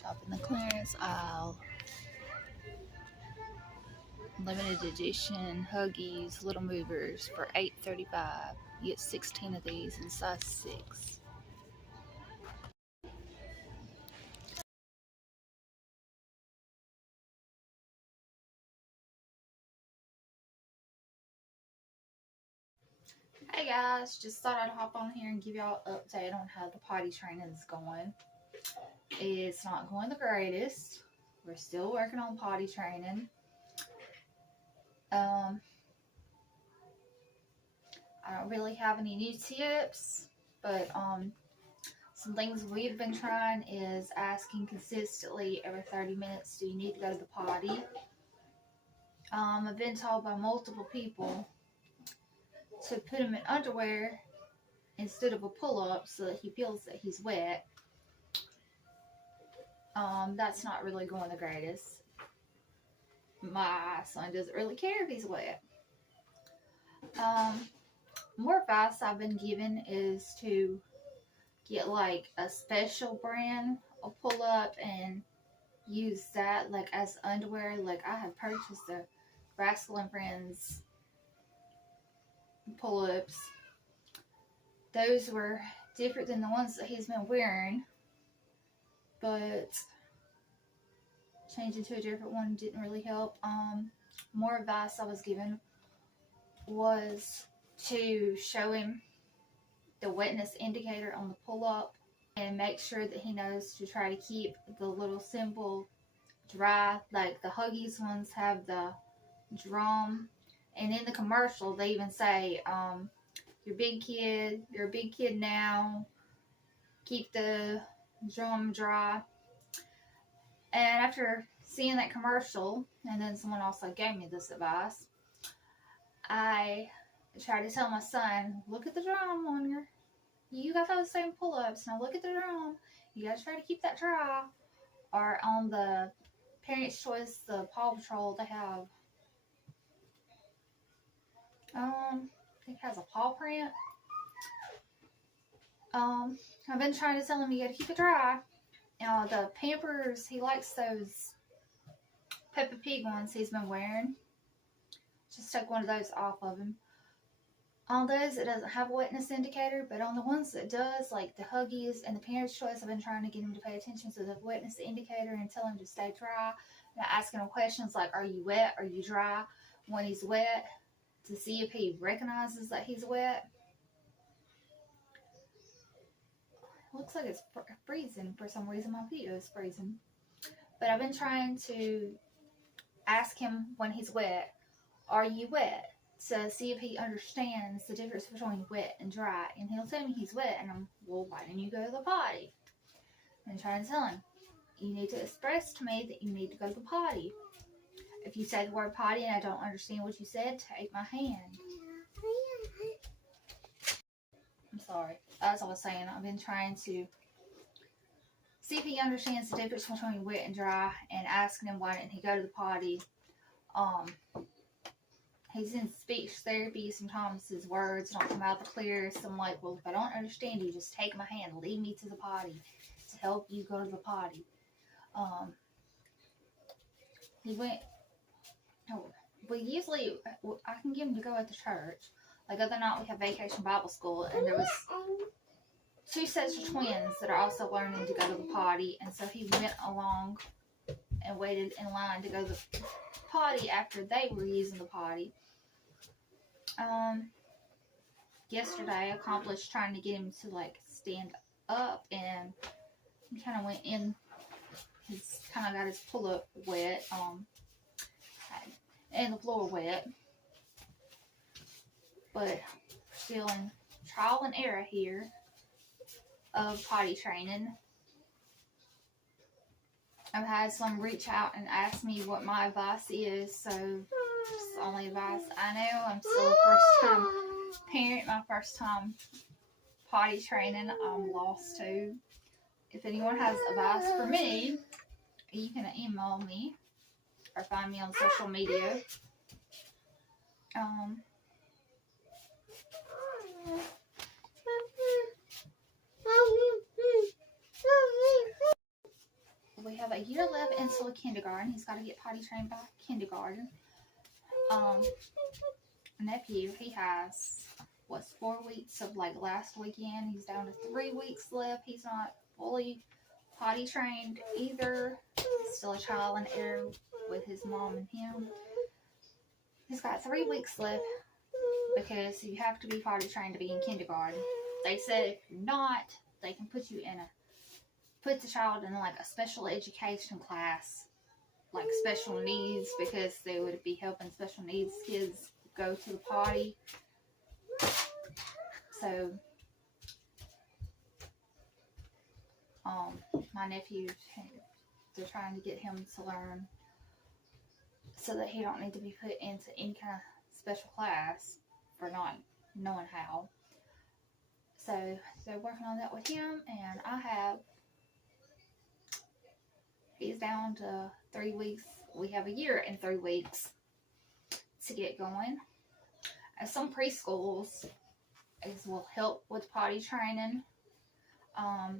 Shop in the clearance aisle. Limited edition Huggies Little Movers for $8.35. You get 16 of these in size 6. Hey guys, just thought I'd hop on here and give y'all an update on how the potty training is going. It's not going the greatest. We're still working on potty training. I don't really have any new tips, but some things we've been trying is asking consistently every 30 minutes, do you need to go to the potty? I've been told by multiple people to put him in underwear instead of a pull-up so that he feels that he's wet. That's not really going the greatest. My son doesn't really care if he's wet. More advice I've been given is to get like a special brand of pull-up and use that like as underwear. Like I have purchased the Rascal and Friends pull-ups. Those were different than the ones that he's been wearing, but changing to a different one didn't really help. More advice I was given was to show him the wetness indicator on the pull-up and make sure that he knows to try to keep the little symbol dry. Like the Huggies ones have the drum, and in the commercial they even say, you're a big kid now, keep the drum dry. And after seeing that commercial, and then someone also gave me this advice, I tried to tell my son, look at the drum on you got those same pull-ups, now look at the drum, you gotta try to keep that dry. Or on the Parents' Choice, the Paw Patrol, they have, I think it has a paw print. I've been trying to tell him you gotta keep it dry. The Pampers, he likes those Peppa Pig ones he's been wearing. Just took one of those off of him. On those, it doesn't have a wetness indicator, but on the ones that does, like the Huggies and the Parents' Choice, I've been trying to get him to pay attention to the wetness indicator and tell him to stay dry. And asking him questions like, are you wet? Are you dry? When he's wet, to see if he recognizes that he's wet. Looks like it's freezing for some reason. My video is freezing. But I've been trying to ask him when he's wet, are you wet? To see if he understands the difference between wet and dry. And he'll tell me he's wet, and I'm, well, why didn't you go to the potty? And trying to tell him, you need to express to me that you need to go to the potty. If you say the word potty and I don't understand what you said, take my hand. I'm sorry. As I was saying, I've been trying to see if he understands the difference between wet and dry, and asking him why didn't he go to the potty. He's in speech therapy. Sometimes his words don't come out the clearest. I'm like, well, if I don't understand you, just take my hand. Lead me to the potty to help you go to the potty. He went, I can get him to go at the church. Like the other night we had Vacation Bible School, and there was 2 sets of twins that are also learning to go to the potty. And so he went along and waited in line to go to the potty after they were using the potty. Yesterday I accomplished trying to get him to like stand up, and he kind of went in, he's kind of got his pull-up wet, and the floor wet, but still in trial and error here of potty training. I've had some reach out and ask me what my advice is, so it's the only advice I know. I'm still a first-time parent, my first time potty training. I'm lost too. If anyone has advice for me, you can email me or find me on social media. We have a year left until kindergarten. He's got to get potty trained by kindergarten. Nephew, he has, 4 weeks of like last weekend. He's down to 3 weeks left. He's not fully potty trained either. He's still a child in air with his mom and him. He's got 3 weeks left because you have to be potty trained to be in kindergarten. They said if you're not, they can put the child in like a special education class, like special needs, because they would be helping special needs kids go to the potty. So, my nephew, they're trying to get him to learn so that he don't need to be put into any kind of special class for not knowing how. So they're working on that with him, and he's down to 3 weeks. We have a year and 3 weeks to get going. And some preschools will help with potty training.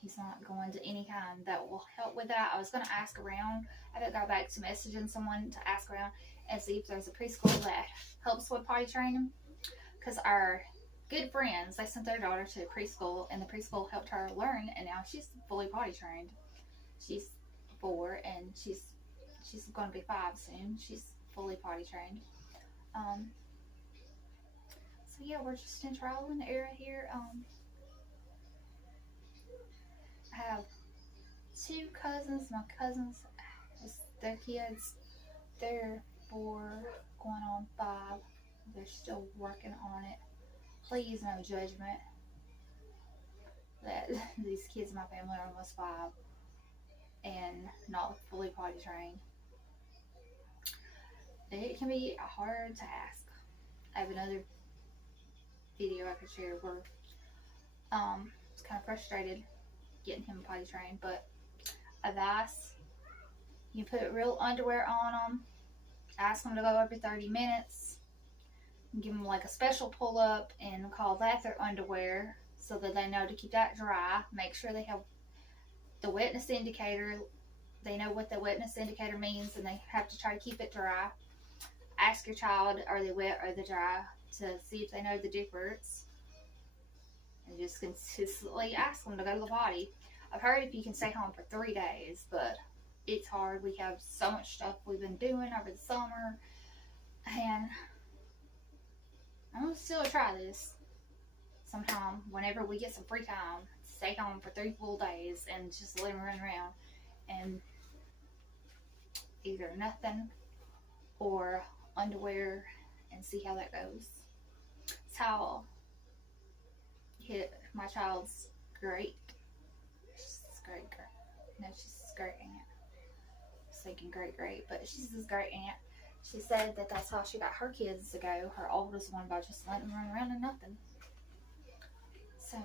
He's not going to any kind that will help with that. I was going to ask around. I haven't got back to messaging someone to ask around and see if there's a preschool that helps with potty training. Because our good friends, they sent their daughter to preschool, and the preschool helped her learn, and now she's fully potty trained. She's 4, and she's going to be 5 soon. She's fully potty trained. So yeah, we're just in trial and error here. I have 2 cousins. My cousins, their kids, they're 4, going on 5. They're still working on it. Please, no judgment. That these kids in my family are almost 5 and not fully potty trained. It can be a hard task. I have another video I could share where I was kind of frustrated getting him potty trained, but advice: you put real underwear on him, ask him to go every 30 minutes, give them like a special pull up and call that their underwear so that they know to keep that dry. Make sure they have the wetness indicator. They know what the wetness indicator means, and they have to try to keep it dry. Ask your child, are they wet or are they dry, to see if they know the difference. And just consistently ask them to go to the potty. I've heard if you can stay home for 3 days, but it's hard. We have so much stuff we've been doing over the summer, and I'm going to still try this sometime whenever we get some free time. Stay home for 3 full days and just let him run around, and either nothing or underwear, and see how that goes. Towel. My child's great. She's great. No, she's great aunt. I was thinking great, but she's this great aunt. She said that that's how she got her kids to go, her oldest one, by just letting them run around and nothing. So,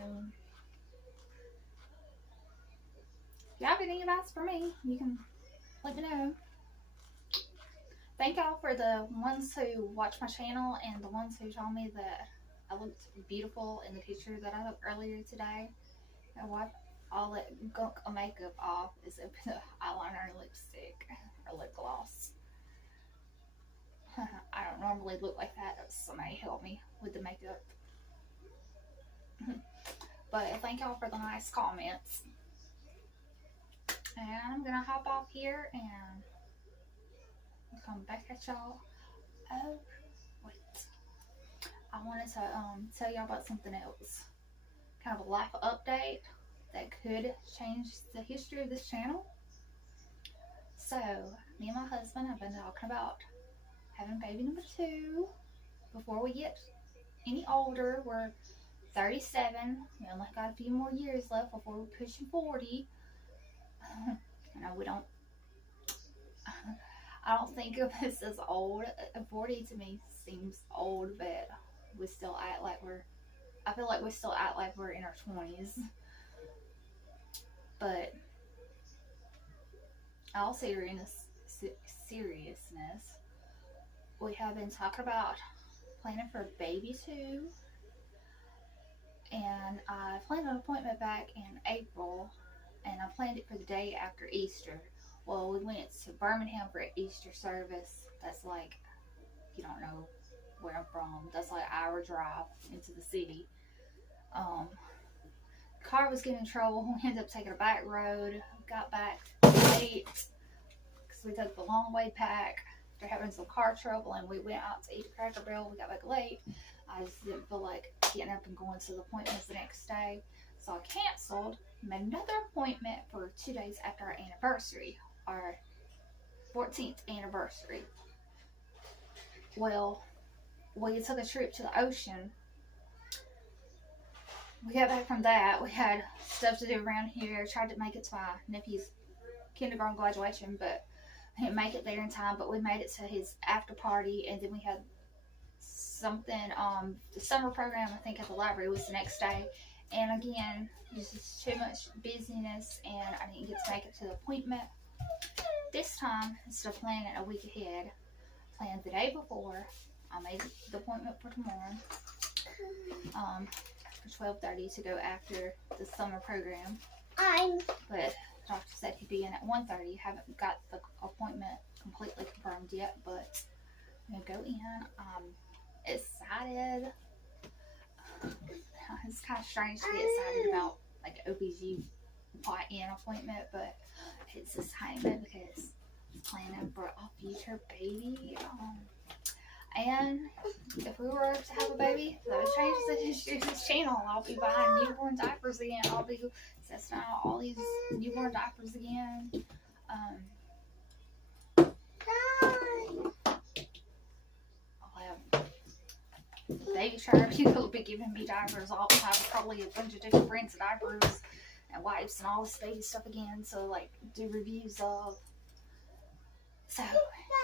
if you have any advice for me, you can let me know. Thank y'all for the ones who watched my channel and the ones who told me that I looked beautiful in the picture that I took earlier today. I wiped all that gunk of makeup off, except the eyeliner and lipstick or lip gloss. I don't normally look like that. Somebody help me with the makeup. But thank y'all for the nice comments. And I'm gonna hop off here and come back at y'all. Oh, wait. I wanted to tell y'all about something else. Kind of a life update that could change the history of this channel. So, me and my husband have been talking about having baby number 2 before we get any older. We're 37. We only got a few more years left before we're pushing 40. You know, we don't. I don't think of us as old. 40 to me seems old, but we still act like I feel like we still act like we're in our 20s. But all seriousness, we have been talking about planning for baby 2. And I planned an appointment back in April, and I planned it for the day after Easter. Well, we went to Birmingham for Easter service. That's like, you don't know where I'm from. That's like an hour drive into the city. Car was getting in trouble. We ended up taking a back road. Got back late because we took the long way back after having some car trouble, and we went out to eat a Cracker Barrel. We got back late. I just didn't feel like getting up and going to the appointments the next day, so I canceled. Made another appointment for 2 days after our anniversary, our 14th anniversary. Well, we took a trip to the ocean. We got back from that. We had stuff to do around here. Tried to make it to my nephew's kindergarten graduation, but I didn't make it there in time. But we made it to his after party, and then we had something, the summer program, I think, at the library was the next day. And again, there's just too much busyness, and I didn't get to make it to the appointment. This time, instead of planning a week ahead, I planned the day before. I made the appointment for tomorrow, for 12:30 to go after the summer program. But the doctor said he'd be in at 1:30. Haven't got the appointment completely confirmed yet, but I'm gonna go in. Excited. It's kind of strange to get excited about like an OBGYN appointment, but it's excitement because I'm planning for a future baby. And if we were to have a baby, that would change this channel. I'll be buying newborn diapers again. I'll be testing out all these newborn diapers again. I'll have baby shower. People will be giving me diapers. I'll have probably a bunch of different brands of diapers and wipes and all this baby stuff again. So like do reviews of. So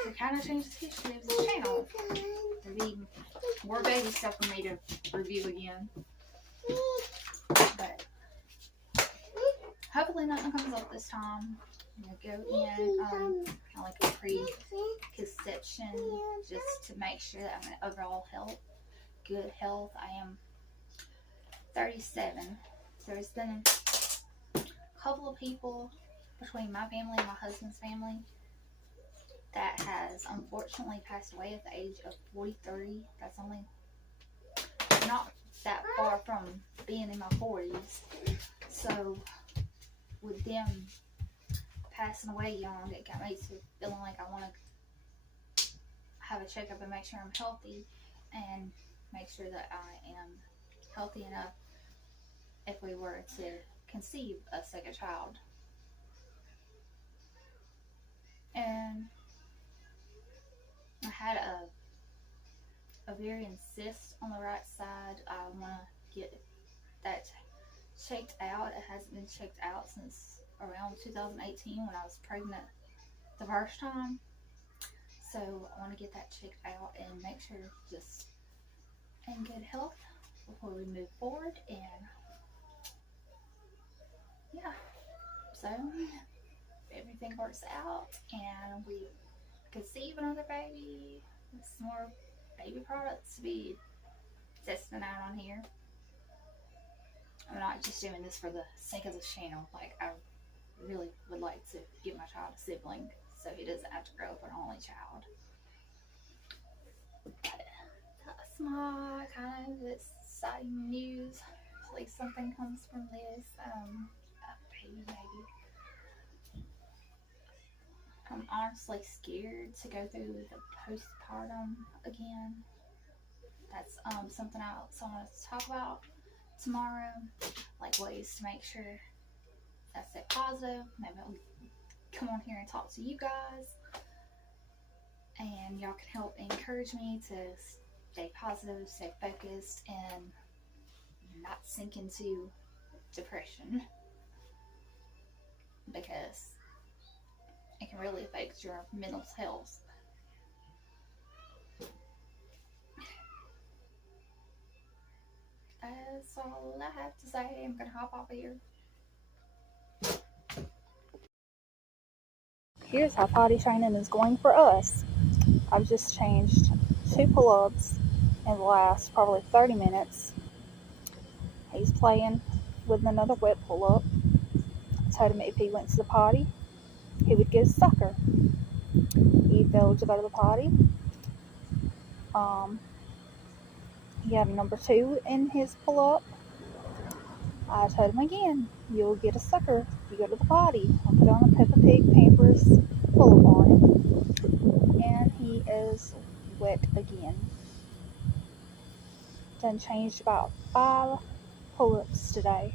it kind of changes the history of this channel. There'll be more baby stuff for me to review again. But hopefully nothing comes up this time. I'm going to go in kind of like a pre-conception just to make sure that I'm in overall health, good health. I am 37. So there's been a couple of people between my family and my husband's family that has unfortunately passed away at the age of 43. That's only not that far from being in my 40s. So with them passing away young, it got me to feeling like I want to have a checkup and make sure I'm healthy and make sure that I am healthy enough if we were to conceive a second child. And I had a ovarian cyst on the right side. I want to get that checked out. It hasn't been checked out since around 2018 when I was pregnant the first time. So I want to get that checked out and make sure just in good health before we move forward. And yeah, so if everything works out and we conceive another baby, with some more baby products to be testing out on here. I'm not just doing this for the sake of the channel. Like, I really would like to give my child a sibling so he doesn't have to grow up an only child. But that's my kind of exciting news. Hopefully something comes from this. A baby maybe. I'm honestly scared to go through the postpartum again. That's something I also want to talk about tomorrow, like ways to make sure I stay positive. Maybe I'll come on here and talk to you guys, and y'all can help encourage me to stay positive, stay focused, and not sink into depression, because it can really affect your mental health. That's all I have to say. I'm gonna hop off of here. Here's how potty training is going for us. I've just changed 2 pull-ups in the last probably 30 minutes. He's playing with another wet pull-up. I told him if he went to the potty, he would get a sucker. He failed to go to the potty. He had a number 2 in his pull-up. I told him again, you'll get a sucker if you go to the potty. I put on a Peppa Pig Pampers pull-up on him, and he is wet again. Done changed about 5 pull-ups today.